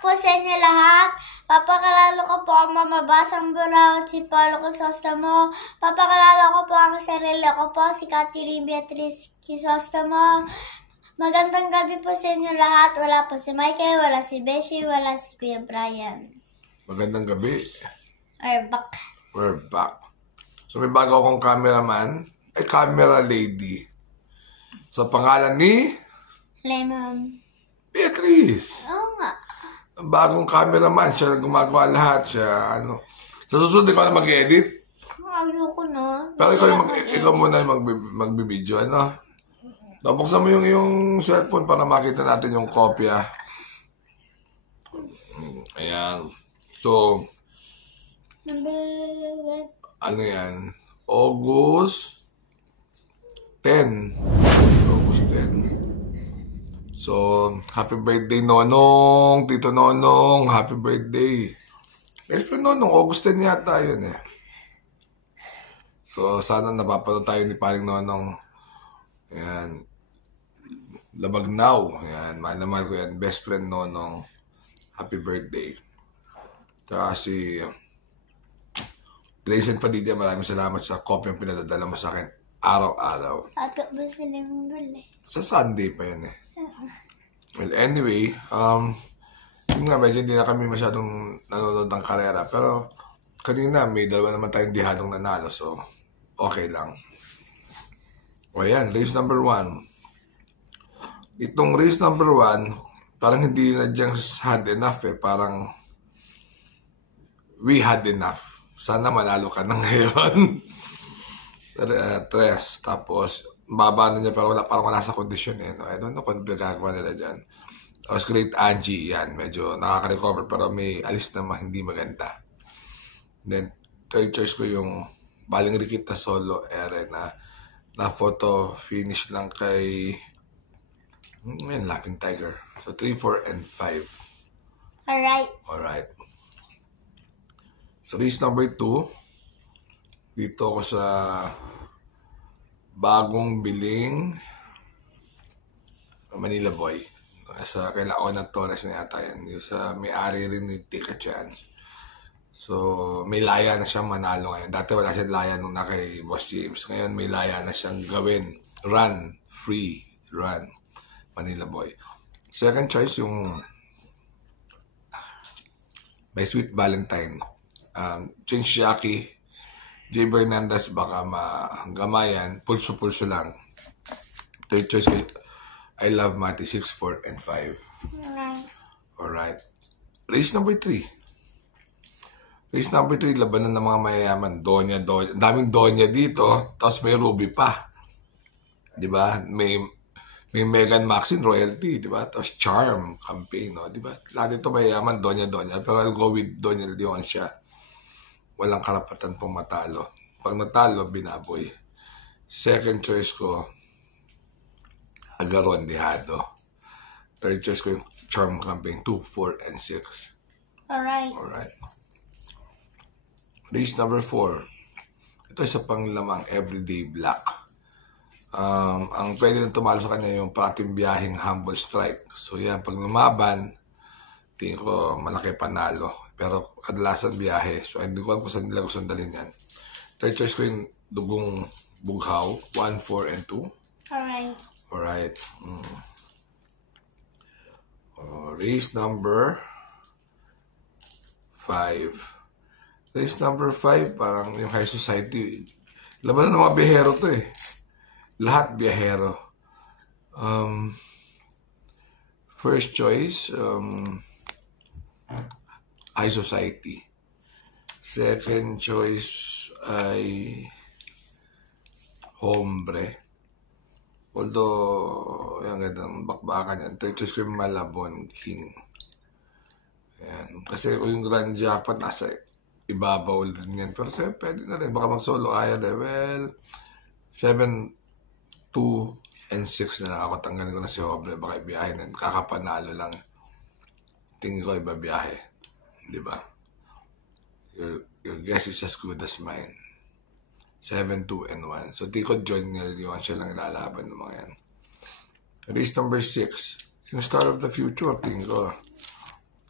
po sa inyo lahat. Papakalalo ko po ang mamabasang buraw at si Paulo Crisostomo. Papakalalo ko po ang sarili ko po, si Catherine Beatriz Crisostomo. Magandang gabi po sa inyo lahat. Wala po si Michael, wala si Beshi, wala si Kuya Brian. Magandang gabi. We're back. So may bago akong cameraman, camera lady. So pangalan ni? Lemon. Beatriz. Oo nga. Ang bagong cameraman, siya gumagawa lahat. Siya, Sa susunod, ikaw na mag-edit. Ayoko na. Pero ikaw muna yung magbibideo, Buksan mo yung cellphone para makita natin yung kopya. Ayan. So, ano yan? August 10. August 10. So, happy birthday, Nonong. Tito Nonong, happy birthday. Pero Nonong, August 10 yata yun So, sana napapanood tayo ni Paring Nonong. Ayan. Labagnaw. Ayan. Mahal ko yan. Best friend Nonong. Happy birthday. Tsaka si Grayson Padilla, maraming salamat sa kopya yung pinadadala mo sa akin araw-araw. Ato ba sila mong bali? Sa Sunday pa yun Well, anyway, yun nga, medyo hindi na kami masyadong nanonood ng karera. Pero kanina, may dalawa naman tayong dihadong nanalo. So, okay lang. O yan, race number 1. Itong race number 1, parang hindi na diyang had enough Parang we had enough. Sana manalo ka na ngayon. 3. Tapos, baba na niya pero parang wala sa kondisyon I don't know kung gagawa nila dyan. Tapos Great Angie, yan. Medyo nakaka-recover pero may alis na hindi maganda. Then, third choice ko yung Baling Rikit na solo ere na photo finish lang kay Laughing Tiger. So, 3, 4, and 5. Alright. So, race number 2. Dito ako sa bagong biling Manila Boy. Sa kaila Ona Torres na yata yan. Yung sa may-ari rin ni Take a Chance. So, may laya na siyang manalo ngayon. Dati wala siyang laya nung na kay Boss James. Ngayon may laya na siyang gawin. Run. Free. Run. Manila Boy. Second choice yung My Sweet Valentine. Chinsiaki, J. Bernandez, baka magamayan. Pulso-pulso lang. Third choice I Love Mati, 6, 4, and 5. Alright. Race number 3. Race number 3, labanan ng mga mayayaman. Donya. Daming Donya dito. Tapos may Ruby pa. Diba? May Megan Maxine Royalty. Diba? Tapos Charm campaign. Diba? Lahat ito mayayaman. Donya. Pero I'll go with Donya Leon siya. Walang karapatan pong matalo. Pag natalo, binaboy. Second choice ko, Agaron Dejado. Third choice ko yung Charm Campaign, 2, 4, and 6. Alright. Race number 4. Ito isa pang lamang Everyday Black. Ang pwede na tumalo sa kanya yung Prating Biyaheng Humble Strike. So yan, pag lumaban, tingin ko malaki panalo. Pero kadalasan biyahe. So hindi ko alam kung saan nila gusto sandalin yan. Third choice ko yung Dugong Bughaw, 1, 4, and 2. Alright. Race number 5. Race number 5, parang yung High Society. Laban ng mga biyahero to Lahat biyahero. First choice, High Society. Second choice ay Hombre. Although, yung gandang bakbakan yan. Third choice ko yung Malabon King. Ayan. Kasi yung Grand Jackpot nasa ibabaw din yan. Pero pwede na rin. Baka mag-solo kaya na. Well, 7, 2, and 6 na ako. Tanggalin ko na si Hombre. Baka ibiyahe na. Kakapanalo lang. Tingin ko ibabiyahe. Diba? Your guess is as good as mine. 7, 2, and 1. So, Tico John Nilyon siya lang ilalaban ng mga yan. Race number 6. Yung Star of the Future, tingin ko,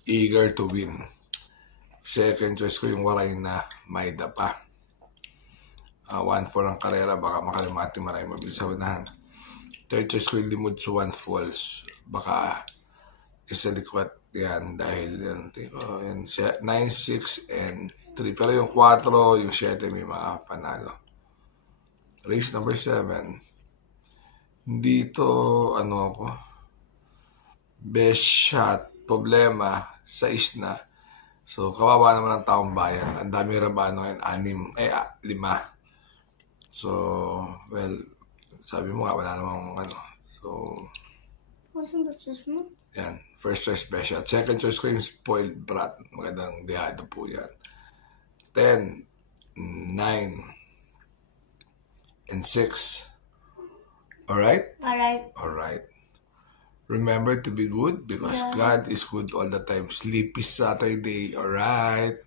eager to win. Second choice ko yung Waray na Maida pa. 1-4 ang karera, baka makalimati marami mabilis sa unahan. Third choice ko yung Limud Suwan Falls. Baka isa likwat yan dahil yan, 9, 6, and 3. Pero yung 4, yung 7 may mga panalo. Race number 7. Dito, ano ako? Best shot. Problema, 6 na. So, kawawa naman ang taong bayan. Ang dami rabano ngayon, 5. So, well, sabi mo nga, wala namang ano. So, What's yung boses mo? yan. First choice, best shot. Second choice ko yung Spoiled Brat. Magandang dihado po yan. 10, 9, and 6. Alright? Alright. Remember to be good because God is good all the time. Sleepy Saturday. Alright?